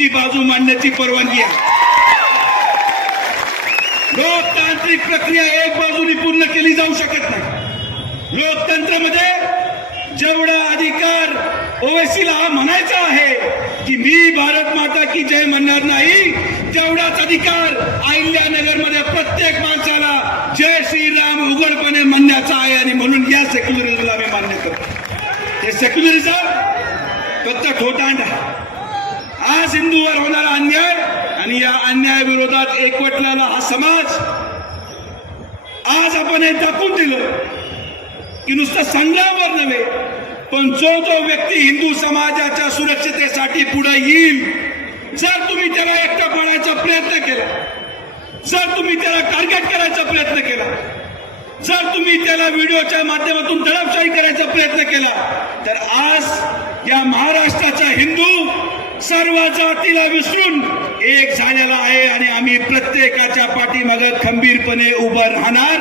तुमची बाजू मांडण्याची परवानगी आहे. लोकतांत्रिक प्रक्रिया एक बाजूने पूर्ण केली जाऊ शकत नाही. लोकतंत्रामध्ये जेवढा अधिकार ओवेसीला हा म्हणायचा आहे की मी भारत माता की जय म्हणणार नाही, तेवढाच अधिकार अहिल्यानगरमध्ये प्रत्येक माणसाला जय श्रीराम उघडपणे म्हणण्याचा आहे. आणि म्हणून या सेक्युलरिझमला आम्ही मान्य करतो. हे सेक्युलरिझम फक्त ठोटांड आहे. आज हिंदूवर होणारा अन्याय आणि या अन्यायाविरोधात एकवटलेला हा समाज, आज आपण हे दाखवून दिलं की नुसतं संग्रामावर नव्हे, पण जो जो व्यक्ती हिंदू समाजाच्या सुरक्षितेसाठी पुढे येईल, जर तुम्ही त्याला एकटा पाडायचा प्रयत्न केला, जर तुम्ही त्याला टार्गेट करायचा प्रयत्न केला, जर तुम्ही त्याला व्हिडिओच्या माध्यमातून दडपशाही करायचा प्रयत्न केला, तर आज या महाराष्ट्राचा हिंदू सर्व जातीला विसरून एक झालेला आहे. आणि आम्ही प्रत्येकाच्या पाठीमागे खंबीरपणे उभं राहणार.